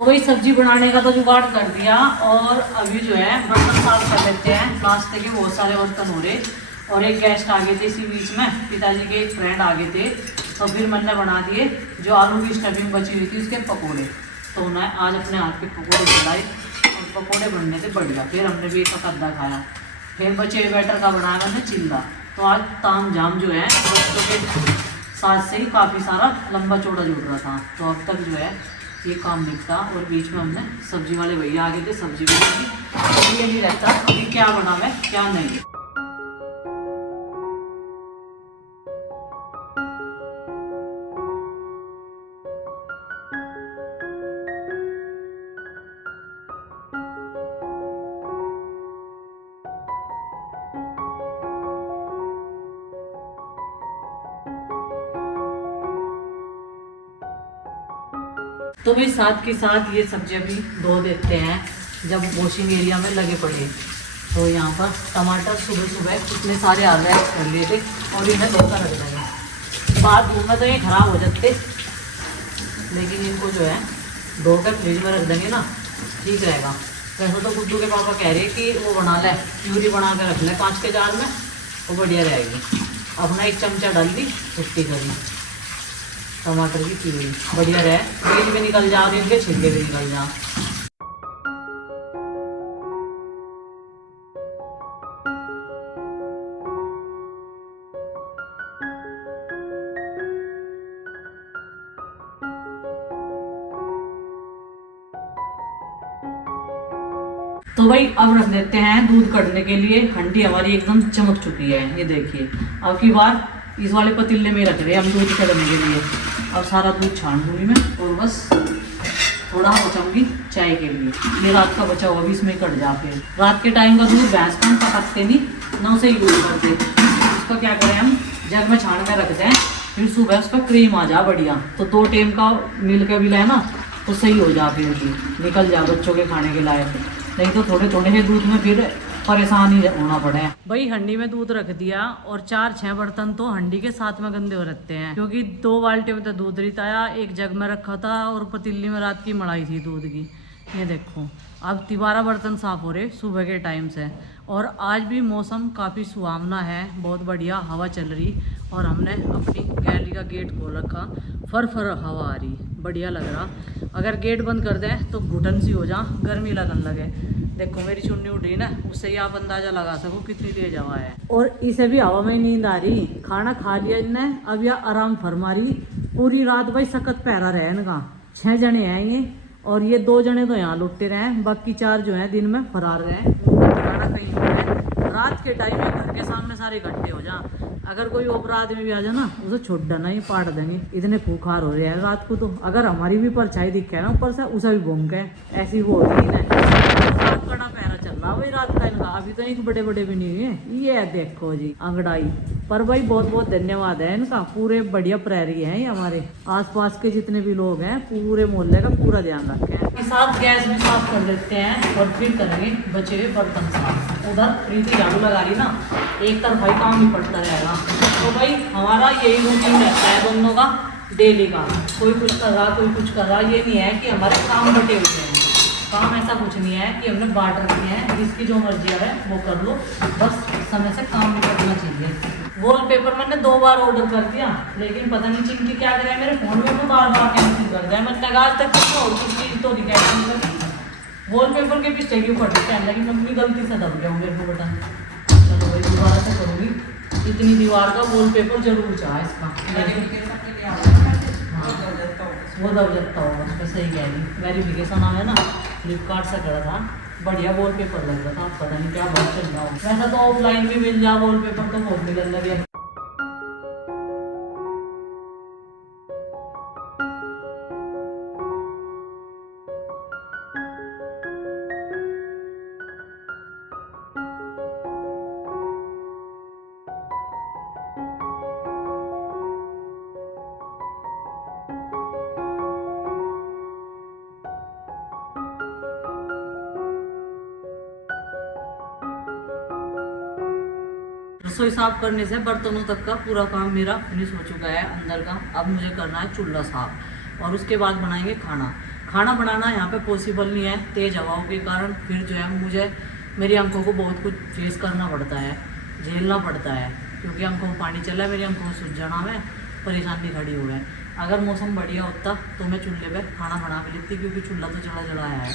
तो वही सब्जी बनाने का तो जुगाड़ कर दिया और अभी जो है बर्तन साफ कर लेते हैं। नाश्ते के बहुत सारे बर्तन हो रहे और एक गेस्ट आ गए थे इसी बीच में, पिताजी के एक फ्रेंड आ गए थे, तो फिर मैंने बना दिए जो आलू की स्टफिंग बची हुई थी उसके पकोड़े। तो मैं आज अपने हाथ के पकोड़े बनाए और पकोड़े बनने थे बढ़िया। फिर हमने भी एक अद्धा खाया। फिर बचे हुए बैटर का बनाया मैंने चिल्ला। तो आज ताम झाम जो है दोस्तों के साथ से ही काफ़ी सारा लंबा चौड़ा जुड़ रहा था। तो अब तक जो है ये काम निपटा और बीच में हमने सब्जी वाले भैया आ गए थे, सब्जी भी ये नहीं रहता कि क्या बना मैं क्या नहीं। तो भाई साथ के साथ ये सब्जियां भी धो देते हैं जब वॉशिंग एरिया में लगे पड़े। तो यहाँ पर टमाटर सुबह सुबह इतने सारे आ गए कर लिए थे और इन्हें धोकर रख देंगे। बाद में तो ये खराब हो जाते, लेकिन इनको जो है धोकर फ्रिज में रख देंगे ना ठीक रहेगा। वैसे तो गुड्डू के पापा कह रहे हैं कि वो बना ले, प्यूरी बना कर रख ले कांच के जार में, वो बढ़िया रहेगी। अपना एक चमचा डाल दी छुट्टी करी टमाटर की प्यूरी, बढ़िया रहे, बीज भी निकल जा और इनके छिलके भी निकल जा। तो भाई अब रख देते हैं दूध कढ़ने के लिए। हंडी हमारी एकदम चमक चुकी है, ये देखिए। अब की बार इस वाले पतीले में रख रहे हैं हम दूध कढ़ने के लिए। अब सारा दूध छान दूंगी मैं और बस थोड़ा बचाऊंगी चाय के लिए। ये रात का बचा हुआ भी इसमें कट जा। फिर रात के टाइम का दूध भैंस का हम पकते नहीं ना, उसे यूज करते। उसका क्या करें हम जग में छान कर रखते हैं, फिर सुबह उस पर क्रीम आ जा बढ़िया। तो 2 टाइम का मिल के भी लाए ना तो सही हो जा, फिर भी निकल जा बच्चों के खाने के लायक। नहीं तो थोड़े थोड़े से दूध में फिर परेशान ही होना पड़े। भाई हंडी में दूध रख दिया और 4-6 बर्तन तो हंडी के साथ में गंदे हो रहते हैं, क्योंकि 2 बाल्टी में तो दूध रिताया, एक जग में रखा था और पतीली में रात की मड़ाई थी दूध की। ये देखो अब 12 बर्तन साफ हो रहे सुबह के टाइम से। और आज भी मौसम काफ़ी सुहावना है, बहुत बढ़िया हवा चल रही और हमने अपनी गैलरी का गेट खोल रखा। फर हवा आ रही, बढ़िया लग रहा। अगर गेट बंद कर दें तो घुटन सी हो जा, गर्मी लगन लगे। देखो मेरी चुन्नी उठी ना, उससे ही आप अंदाजा लगा सको कितनी तेज हवा है। और इसे भी हवा में नींद आ रही। खाना खा लिया इनने, अब यह आराम फरमा रही। पूरी रात भाई सख्त पहरा रहे इनका। 6 जने हैं ये और ये 2 जने तो यहाँ लुटते रहे, बाकी 4 जो है दिन में फरार रहे। कहीं हो रहे रात के टाइम में घर के सामने सारे इकट्ठे हो जा। अगर कोई ओपरा आदमी भी आ जाए ना उसे छोड़ देना ही पाट देंगे, इतने खूंखार हो रहे हैं रात को। तो अगर हमारी भी परछाई दिखे ना ऊपर से उसे भी भूंग है, ऐसी वो होती है ना। बड़ा पैरा चल रहा भाई रात का इनका, अभी तो एक बड़े बड़े भी नहीं है। ये देखो जी अंगड़ाई पर भाई बहुत बहुत धन्यवाद है इनका। पूरे बढ़िया प्रहरी हैं ये हमारे आसपास के जितने भी लोग हैं, पूरे मोहल्ले का पूरा ध्यान रखे हैं। के साथ गैस भी साफ कर लेते हैं और फिर करेंगे बचे हुए बर्तन साफ। उधर प्रीति झाड़ू लगा रही ना, एक तरफ भाई काम ही पड़ता रहेगा। तो भाई हमारा यही रूटीन रहता है दोनों का डेली का। कोई कुछ कर रहा कोई कुछ कर रहा, ये नहीं है कि हमारे काम बटे हुए हैं। काम ऐसा कुछ नहीं है कि हमने बांट रखे हैं, जिसकी जो मर्जी है वो कर लो, बस समय से काम नहीं करना चाहिए। वॉलपेपर मैंने 2 बार ऑर्डर कर दिया, लेकिन पता नहीं चिंकी क्या करे मेरे फोन में तो बार बार कैंसिल कर दिया। मैंने लगा आज तक और कुछ चीज़ तो कैंसिल करी। वॉलपेपर के पीछे क्यों फटे क्या, लेकिन अपनी गलती से दब गया मेरे को बटन। चलो भाई दोबारा से करूँगी। इतनी दीवार का वॉलपेपर जरूर चाहे इसका, वो दब जाता होगा उस पर। सही कह रही, वेरिफिकेशन आया ना फ्लिपकार्ट से करा था, बढ़िया वॉलपेपर लग रहा था। पता नहीं क्या बात चल रहा हो। वैसा तो ऑफलाइन भी मिल जाए वॉलपेपर तो बहुत निकल लगे। रसोई साफ करने से बर्तनों तक का पूरा काम मेरा फिनिश हो चुका है अंदर का। अब मुझे करना है चूल्हा साफ और उसके बाद बनाएंगे खाना। खाना बनाना यहाँ पे पॉसिबल नहीं है तेज़ हवाओं के कारण। फिर जो है मुझे मेरी आंखों को बहुत कुछ फेस करना पड़ता है, झेलना पड़ता है, क्योंकि आंखों में पानी चला है, मेरी आंखों में सूज जाना में परेशानी खड़ी हुई है। अगर मौसम बढ़िया होता तो मैं चूल्हे पे खाना बना भी लेती, क्योंकि चूल्हा तो जला आया है,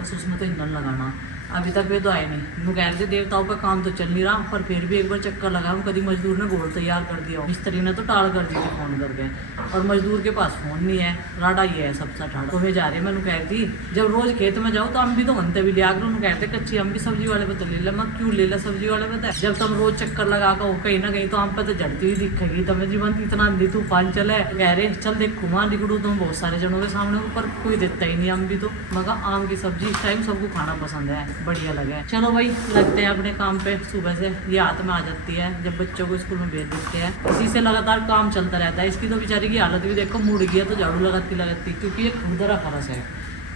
बस उसमें तो ईंधन लगाना। अभी तक वे तो आए नहीं। यूँ कह रहे थे देवताओं का काम तो चल नहीं रहा, पर फिर भी एक बार चक्कर लगा। कभी मजदूर ने घोल तैयार कर दिया, मिस्त्री ने तो टाल कर दी थी फ़ोन करके, और मजदूर के पास फ़ोन नहीं है, राडा ही है सबसे ठाड़ा। तो वे जा रहे, मैंने कह रही थी जब रोज़ खेत में जाओ तो हम भी तो बनते भी लिया करो। कहते कच्ची हम भी सब्जी वाले पे तो ले ले, मैं क्यों ले ला सब्जी वाले पे? जब तुम रोज़ चक्कर लगा कर कहीं ना कहीं तो हम पे तो झड़ती हुई दिखेगी। तुम्हें जीवन इतना अंधी तूफान चले, कह रहे चल देख घुमा निकलू तुम बहुत सारे जनों के सामने, पर कोई देता ही नहीं। हम भी तो मगर आम की सब्जी इस टाइम सबको खाना पसंद है, बढ़िया लगे। चलो भाई लगते हैं अपने काम पे। सुबह से ये हाथ में आ जाती है जब बच्चों को स्कूल में भेज देते हैं, इसी से लगातार काम चलता रहता है। इसकी तो बेचारी की हालत भी देखो, मुड़ गया तो झाड़ू लगाती, क्योंकि ये खुरदरा फरस है,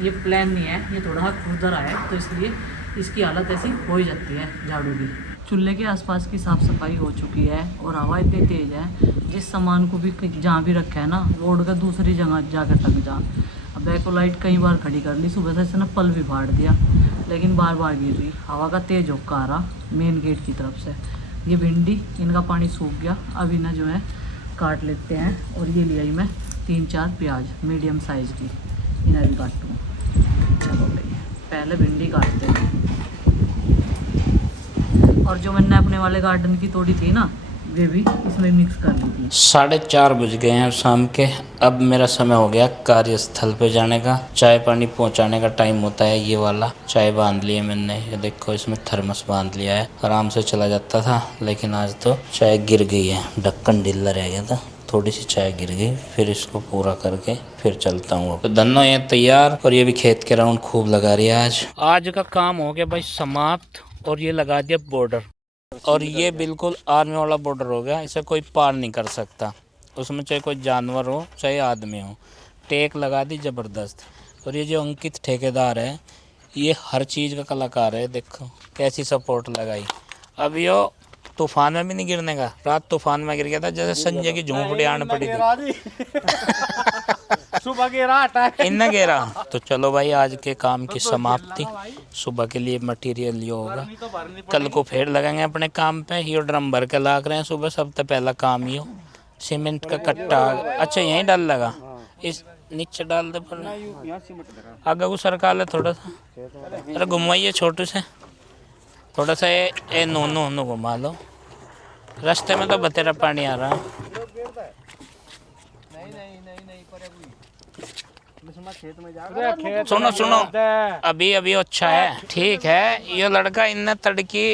ये प्लान नहीं है, ये थोड़ा खुरदरा है, तो इसलिए इसकी हालत ऐसी हो ही जाती है झाड़ू की। चूल्हे के आसपास की साफ़ सफाई हो चुकी है और हवा इतनी तेज़ है, जिस सामान को भी जहाँ भी रखा है ना, रोड का दूसरी जगह जाकर टक जा। अब बैकोलाइट कई बार खड़ी कर ली, सुबह से इसने पल भी फाड़ दिया, लेकिन बार बार गिर रही। हवा का तेज झोंका आ रहा मेन गेट की तरफ से। ये भिंडी, इनका पानी सूख गया, अब इन्हें जो है काट लेते हैं। और ये लिया ही मैं 3-4 प्याज मीडियम साइज़ की, इन्हें भी काटूँ। चलो भाई पहले भिंडी काटते हैं। और जो मैंने अपने वाले गार्डन की तोड़ी थी ना, वे भी इसमें मिक्स कर ली थी। 4:30 बज गए हैं शाम के। अब मेरा समय हो गया कार्यस्थल पे जाने का। चाय पानी पहुंचाने का टाइम होता है ये वाला। चाय बांध ली है मैंने, ये देखो इसमें थर्मस बांध लिया है। आराम से चला जाता था, लेकिन आज तो चाय गिर गई है, ढक्कन ढीला रह गया था, थोड़ी सी चाय गिर गई। फिर इसको पूरा करके फिर चलता हूँ। तो धन्नो ये तैयार, और ये भी खेत के राउंड खूब लगा रही है। आज का काम हो गया भाई समाप्त, और ये लगा दिया बॉर्डर। और ये बिल्कुल आर्मी वाला बॉर्डर हो गया, इसे कोई पार नहीं कर सकता। उसमें चाहे कोई जानवर हो चाहे आदमी हो, टेक लगा दी ज़बरदस्त। और ये जो अंकित ठेकेदार है, ये हर चीज़ का कलाकार है। देखो कैसी सपोर्ट लगाई। अब यो तूफान में भी नहीं गिरने का। रात तूफान में गिर गया था, जैसे संजय की झोंपड़ी आने पड़ी थी। सुबह गिरा गिरा। तो चलो भाई आज के काम की समाप्ति। सुबह के लिए मटेरियल ये होगा, कल को फिर लगेंगे अपने काम पे। ये ड्रम भर के लाग रहे हैं सुबह, सबसे पहला काम ये हो। सीमेंट का कट्टा, अच्छा यहीं डाल लगा, इस नीचे डाल दे पर आगे को सरकार ले थोड़ा सा। अरे घुमाइए छोटू से थोड़ा सा, ये नो घुमा लो। रास्ते में तो बतेरा पानी आ रहा है। सुनो अभी अच्छा है, ठीक है। ये लड़का इन्ने तड़की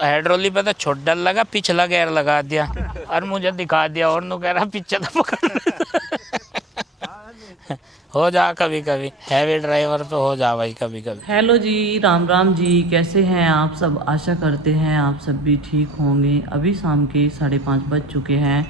हाइड्रोली पे तो छोड़ डाल लगा, पिछला गेयर लगा दिया और मुझे दिखा दिया, और नु कह रहा पीछे तो पकड़। हो जा कभी कभी, हैवी ड्राइवर पे हो जा भाई कभी कभी। हेलो जी, राम राम जी, कैसे हैं आप सब? आशा करते हैं आप सब भी ठीक होंगे। अभी शाम के 5:30 बज चुके हैं,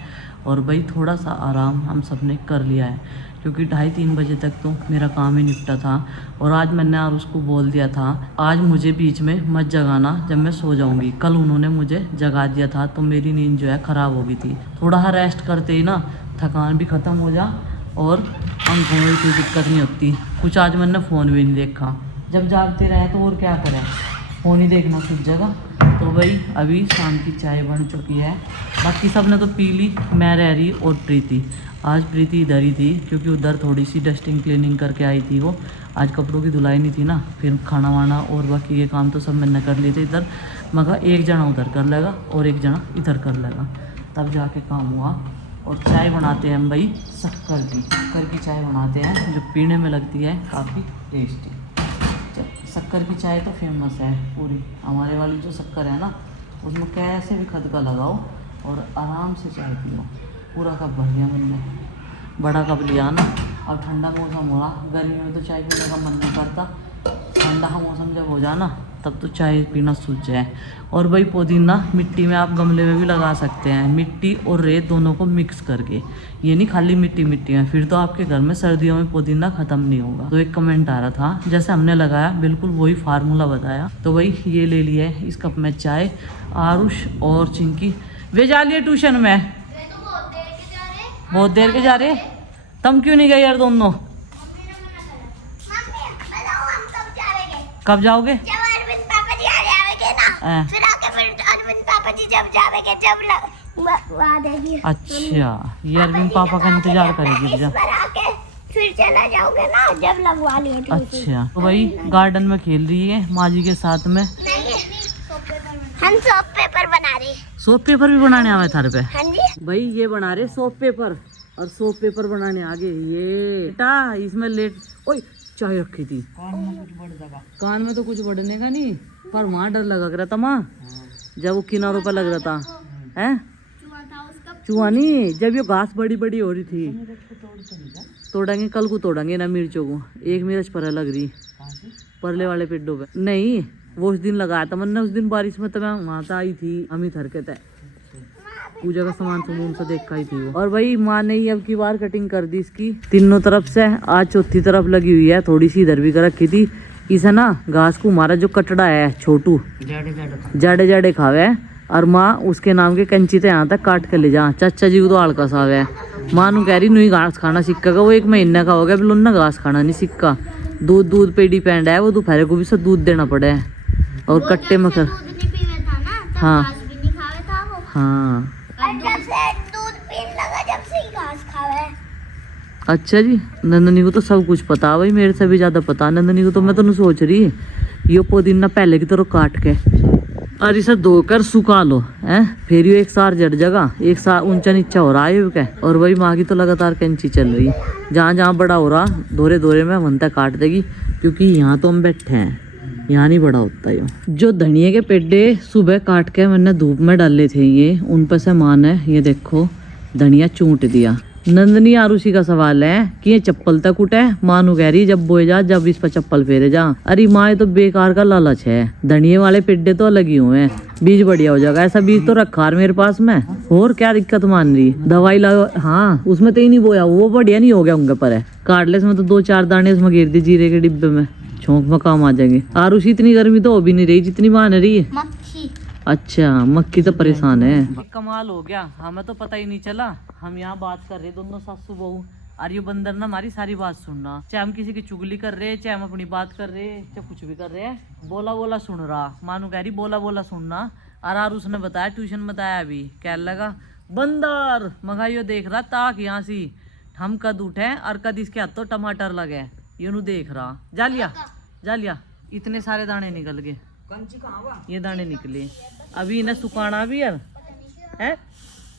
और भाई थोड़ा सा आराम हम सब ने कर लिया है, क्योंकि 2:30-3 बजे तक तो मेरा काम ही निपटा था। और आज मैंने और उसको बोल दिया था, आज मुझे बीच में मत जगाना जब मैं सो जाऊंगी। कल उन्होंने मुझे जगा दिया था, तो मेरी नींद जो है ख़राब हो गई थी। थोड़ा सा रेस्ट करते ही ना थकान भी ख़त्म हो जा, और आंखों में कोई दिक्कत नहीं होती। कुछ आज मैंने फ़ोन भी नहीं देखा। जब जागते रहे तो और क्या करें, फ़ोन ही देखना कुछ जगह। तो भाई अभी शाम की चाय बन चुकी है, बाकी सब ने तो पी ली, मैं रह रही और प्रीति। आज प्रीति इधर ही थी, क्योंकि उधर थोड़ी सी डस्टिंग क्लीनिंग करके आई थी वो। आज कपड़ों की धुलाई नहीं थी ना, फिर खाना वाना और बाकी ये काम तो सब मैंने कर लिए थे इधर। मगर एक जना उधर कर लेगा और एक जना इधर कर लेगा, तब जाके काम हुआ। और चाय बनाते हैं हम भाई शक्कर की चाय बनाते हैं, जो पीने में लगती है काफ़ी टेस्टी। शक्कर की चाय तो फेमस है पूरी, हमारे वाली जो शक्कर है ना, उसमें कैसे भी खदका लगाओ और आराम से चाय पियो। पूरा कप भर लिया मैंने, बड़ा कप लिया ना। अब ठंडा मौसम हो रहा, गर्मी में तो चाय पीने का मन नहीं करता, ठंडा मौसम जब हो जाए ना तब तो चाय पीना सूझ जाए। और भाई पुदीना मिट्टी में आप गमले में भी लगा सकते हैं, मिट्टी और रेत दोनों को मिक्स करके। ये नहीं खाली मिट्टी में, फिर तो आपके घर में सर्दियों में पुदीना ख़त्म नहीं होगा। तो एक कमेंट आ रहा था, जैसे हमने लगाया बिल्कुल वही फार्मूला बताया। तो भाई ये ले लिया है इस कप में चाय। आरुष और चिंकी वे जा लिए ट्यूशन में, बहुत देर के जा रहे। तुम क्यों नहीं गए यार दोनों? कब जाओगे? जब अरविंद पापा जी आ जाएंगे ना, फिर आके फिर अरविंद पापा जी जब जाएंगे जब आ देगी। अच्छा, ये अरविंद पापा का इंतजार करेगी इस बार आके फिर चला जाओगे ना जब लगवा लियो। अच्छा, तो भाई गार्डन में खेल रही है माँ जी के साथ में। हम सॉफ्ट पेपर बना रहे। सोप पेपर भी बनाने आवे थारे पे? हाँ जी भाई ये बना रहे सोप पेपर, और सोप पेपर बनाने आगे ये बेटा इसमें लेट। ओए चाय रखी थी कान में, तो कुछ बढ़ने का नहीं, पर वहाँ डर लगा रहा था माँ जब वो किनारों पर लग रहा था। हैं चूहा नहीं, जब ये घास बड़ी बड़ी हो रही थी। तोड़ेंगे कल को, तोड़ेंगे ना मिर्चों को। एक मिर्च पर लग रही परले वाले पेड़ों पे नहीं, वो उस दिन लगाया था मैंने। उस दिन बारिश में तो मैं वहाँ से आई थी, हम ही थरके थे, पूजा का सामान से देख का ही थी वो। और भाई माँ ने ही अब की बार कटिंग कर दी इसकी तीनों तरफ से। आज चौथी तरफ लगी हुई है, थोड़ी सी इधर भी कर रखी थी। इसे ना घास को हमारा जो कटड़ा है छोटू जाड़े जाड़े खावे, और माँ उसके नाम के कंची तो यहाँ तक काट कर ले जा। चाचा जी को तो आड़का साव है। माँ नु कह रही नहीं घास खाना सिक्का, वो 1 महीने का हो गया, बिल्कुल ना घास खाना नहीं सिक्का। दूध पे डिपेंड है वो, दोपहर को भी सब दूध देना पड़े है। और कट्टे में कर हाँ हाँ। जब से दूध पीने लगा जब से ही घास खावे। अच्छा जी, नंदनी को तो सब कुछ पता है भाई, मेरे से भी ज्यादा पता। नंदनी को तो मैं तो सोच रही ये पुदीना पहले की तरह काट के और इसे धोकर सुखा लो है, फिर ये एक सार जड़ जगह, एक सार ऊंचा नीचा हो रहा है क्या। और भाई माँ की तो लगातार कैंची चल रही है, जहाँ जहाँ बड़ा हो रहा दोरे दोरे में वनता काट देगी, क्योंकि यहाँ तो हम बैठे हैं, यहाँ नहीं बड़ा होता है। जो धनिया के पेड्डे सुबह काट के मैंने धूप में डाले थे, ये उन पर से माँ ने ये देखो धनिया चूंट दिया। नंदनी आरुषि का सवाल है कि ये चप्पल तक उठे, मानू कह रही जब बोए जा जब इस पर चप्पल फेरे जा। अरे माँ ये तो बेकार का लालच है, धनिये वाले पेड्डे तो अलग ही हुए हैं, बीज बढ़िया हो जाएगा। ऐसा बीज तो रखा मेरे पास में, और क्या दिक्कत मान रही, दवाई लगा। हाँ उसमें तो ही नहीं बोया, वो बढ़िया नहीं हो गया उनके पर है। कार्डलेस में तो 2-4 दाने उसमें गिर दी जीरे के डिब्बे में, छोंक में काम आ जाएंगे। आरुषि इतनी गर्मी तो हो भी नहीं रही जितनी मान रही है। अच्छा मक्की तो परेशान है। कमाल हो गया, हमें तो पता ही नहीं चला। हम यहाँ बात कर रहे दोनों सासू बहू, और ये बंदर ना हमारी सारी बात सुनना, चाहे हम किसी की चुगली कर रहे, चाहे हम अपनी बात कर रहे, चाहे कुछ भी कर रहे हैं, बोला बोला सुन रहा। मानू कह रही बोला बोला सुनना। और आरुष ने बताया, ट्यूशन बताया अभी, कह लगा बंदर मगा यो देख रहा ताक यहाँ से हम कद उठे और कद इसके हाथ तो टमाटर लगे, ये नु देख रहा। जा लिया इतने सारे दाने निकल गए, ये दाने निकले। अभी इन्हें सुखाना भी है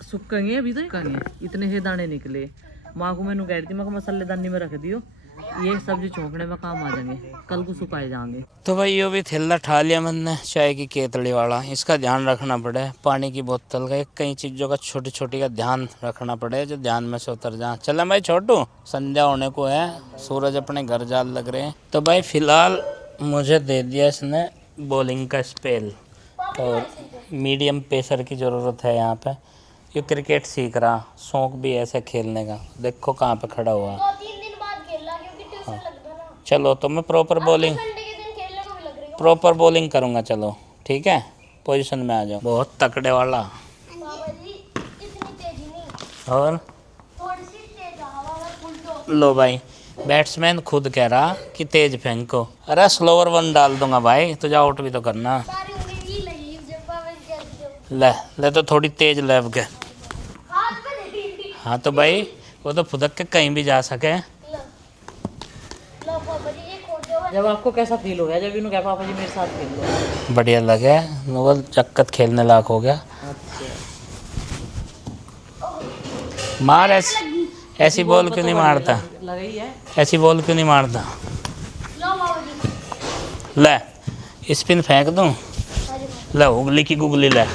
सुखेंगे अभी तो सुखेंगे, इतने से दाने निकले। माँ को मैंने कह रही थी, मैं मसालेदानी में रख दियो, ये सब्जी छोंकने में काम आ जाएंगे, कल को सुखाए जाएंगे। तो भाई यो भी थैला ठा लिया मैंने चाय की केतली वाला, इसका ध्यान रखना पड़े। पानी की बोतल का, कई चीज़ों का छोटी छोटी का ध्यान रखना पड़े जो ध्यान में से उतर जा। चले भाई छोटू, संध्या होने को है, सूरज अपने घर जाल लग रहे हैं। तो भाई फिलहाल मुझे दे दिया इसने बॉलिंग का स्पेल, और मीडियम पेसर की ज़रूरत है यहाँ पे। ये क्रिकेट सीख रहा, शौक भी ऐसे खेलने का, देखो कहाँ पे खड़ा हुआ। 2-3 दिन बाद खेल रहा क्योंकि ट्यूशन लगता ना। चलो तो मैं प्रॉपर बॉलिंग करूँगा। चलो ठीक है, पोजीशन में आ जाओ। बहुत तकड़े वाला बाबा जी इतनी तेज नहीं, और थोड़ी सी तेज हवा में फुल तो। लो भाई, बैट्समैन खुद कह रहा कि तेज फेंको। अरे स्लोअर 1 डाल दूंगा भाई, तुझे आउट भी तो करना। सारी उंगली की लगी जब बाबा जी कहते हो। ले तो थोड़ी तेज लेव के। हाथ पे दे दी। हाँ तो भाई वो तो फुदक के कहीं भी जा सके। लो बाबा जी ये खोल दो। जब आपको कैसा फील हो गया जब इन्होंने कहा पापा जी मेरे साथ खेल लो? बढ़िया लगे, नोबल चक्कत खेलने लायक हो गया। मार ऐसी बॉल क्यों नहीं मारता, लगी है ऐसी बॉल क्यों नहीं मारता। लो बाबा जी ले स्पिन फेंक दूँ, ले उगली की गुगली ले।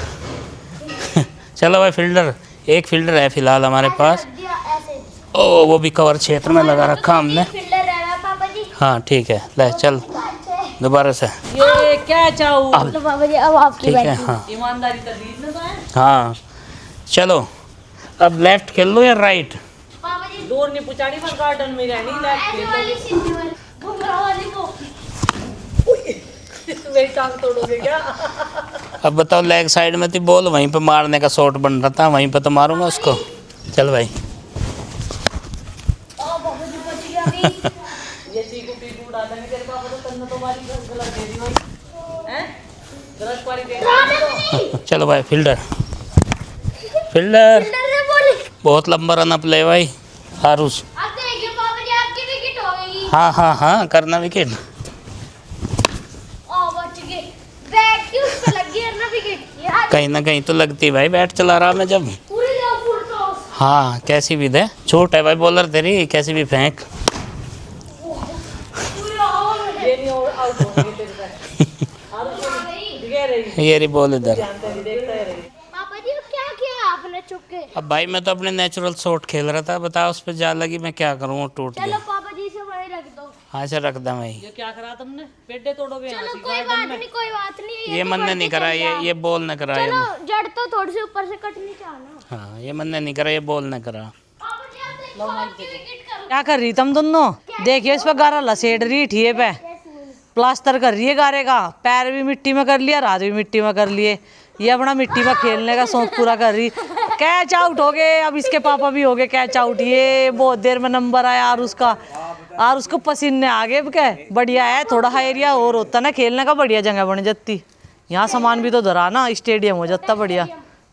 चलो भाई फील्डर, एक फील्डर है फिलहाल हमारे पास। दिया ऐसे। ओ वो भी कवर क्षेत्र में लगा रखा हमने। फील्डर है पापा जी। हाँ ठीक है, ले चल दोबारा से। ये क्या चाहूँ तो बाबा जी अब आपकी ठीक है। बारी। हाँ ईमानदारी तो बीच में तो है। हाँ चलो, अब लेफ्ट खेल लो या राइट। बाबा जी दूर नहीं पुचाड़ी पर गार्डन में रहनी लेफ्ट ऐसे खेल वाली सीधी वाली घुंघरा वाली को। मेरी टांग तोड़ोगे क्या? अब बताओ, लेग साइड में थी बॉल, वहीं पे मारने का शॉट बन रहा था, वहीं पे तो मारूंगा उसको। चल भाई बाबा जी बच गया अभी। ये चीकू पीकू डालेंगे तेरे पापा तो ने तो वाली गलत दे दी भाई हैं, गलत वाली दे दी। चलो भाई फील्डर फील्डर बहुत लंबा रन अप ले भाई हारूस। अब देखिए पापा जी आपकी विकेट हो गई। हाँ हाँ हाँ करना विकेट। बच गए। बैट की उस पे लग गई है ना विकेट यार। कहीं ना कहीं तो लगती है भाई, बैट चला रहा मैं जब। पूरी जाओ फुल टॉस। हाँ कैसी भी दे, छूट है भाई बॉलर तेरी, कैसी भी फेंक। पूरी हवा में ये नहीं आउट हो गई तेरे पे। दिखे रही ये रही बॉल इधर। जानते नहीं, देखता ही रही। पापा जी क्या किया आपने चुप के? अब भाई मैं तो अपने नेचुरल शॉट खेल रहा था, बता उस पर जा लगी, मैं क्या करूँ, वो टूट चलो गया। पापा जी से वहीं रख दो। हाँ से रख दा भाई। ये क्या करा तुमने, पेड्डे तोड़ोगे यहाँ चलो से कोई गार्डन बात में। नहीं कोई बात नहीं। ये तो मन ने बढ़ते नहीं करा, चल जाओ। ये बॉल ने करा। चलो जड़ तो थोड़ी सी ऊपर से कटनी चाहिए ना। हाँ ये मन ने नहीं करा, ये बॉल ने करा। पापा जी आप देखो आपकी विकेट करो। क्या कर रही तुम दोनों? देखिए इस पे गारा लसेड़ रही ठिए पे, प्लास्टर कर रही है गारे का, पैर भी मिट्टी में कर लिया, हाथ भी मिट्टी में कर लिए। ये अपना मिट्टी में खेलने का शौक पूरा कर रही। कैच आउट हो गए, अब इसके पापा भी हो गए कैच आउट। ये बहुत देर में नंबर आया और उसको पसीने आ गए क्या। बढ़िया है, थोड़ा हा एरिया और होता ना खेलने का, बढ़िया जगह बन जाती। यहाँ सामान भी तो धरा ना, स्टेडियम हो जाता बढ़िया।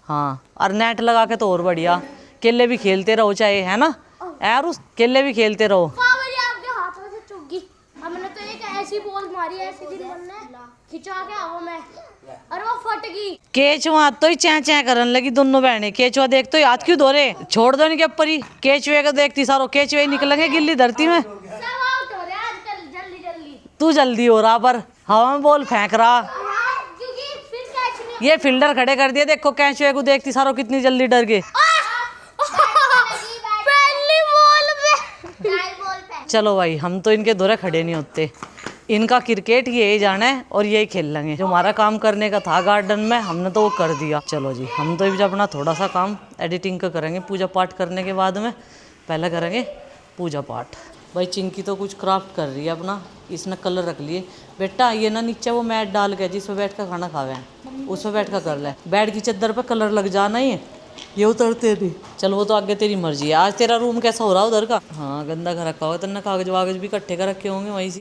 हाँ और नेट लगा के तो और बढ़िया, केले भी खेलते रहो चाहे, है ना यार, उस केले भी खेलते रहो। पापा जी आपके हाथों से चुक गई। हमने तो एक ऐसी बॉल मारी ऐसी दिन बनने खिंचा के हवा में और वो फट गई। केचवा तो ही चै चै करने लगी दोनों बहनें। केचवा देख तो याद क्यों धोरे, छोड़ दो इनके ऊपर ही। केचवे को देखती सारो केचवे ही निकलेंगे गिल्ली धरती में। सब आउट हो रहे हैं आजकल जल्दी जल्दी। तू जल्दी हो रहा पर हवा में बॉल फेंक रहा। हाँ, क्योंकि फिर कैच नहीं ये फील्डर खड़े कर दिए, देखो केचवे को देखती सारो कितनी जल्दी डर गए। पहली बॉल पे बॉल पे। चलो भाई हम तो इनके दौरे खड़े नहीं होते, इनका क्रिकेट यही जाना है और यही खेल लेंगे। जो हमारा काम करने का था गार्डन में हमने तो वो कर दिया। चलो जी हम तो भी अपना थोड़ा सा काम एडिटिंग का करेंगे, पूजा पाठ करने के बाद में पहले करेंगे पूजा पाठ। भाई चिंकी तो कुछ क्राफ्ट कर रही है अपना, इसने कलर रख लिए। बेटा ये ना नीचे वो मैट डाल के जिस पे बैठ कर खाना खावे हैं उस पे बैठ कर कर ले, बेड की चादर पे कलर लग जाना ही है, ये उतरते नहीं। चल वो तो आगे तेरी मर्जी है। आज तेरा रूम कैसा हो रहा है उधर का? हाँ गंदा कर रखा होगा, तेने कागज वागज भी इकट्ठे कर रखे होंगे वहीं से।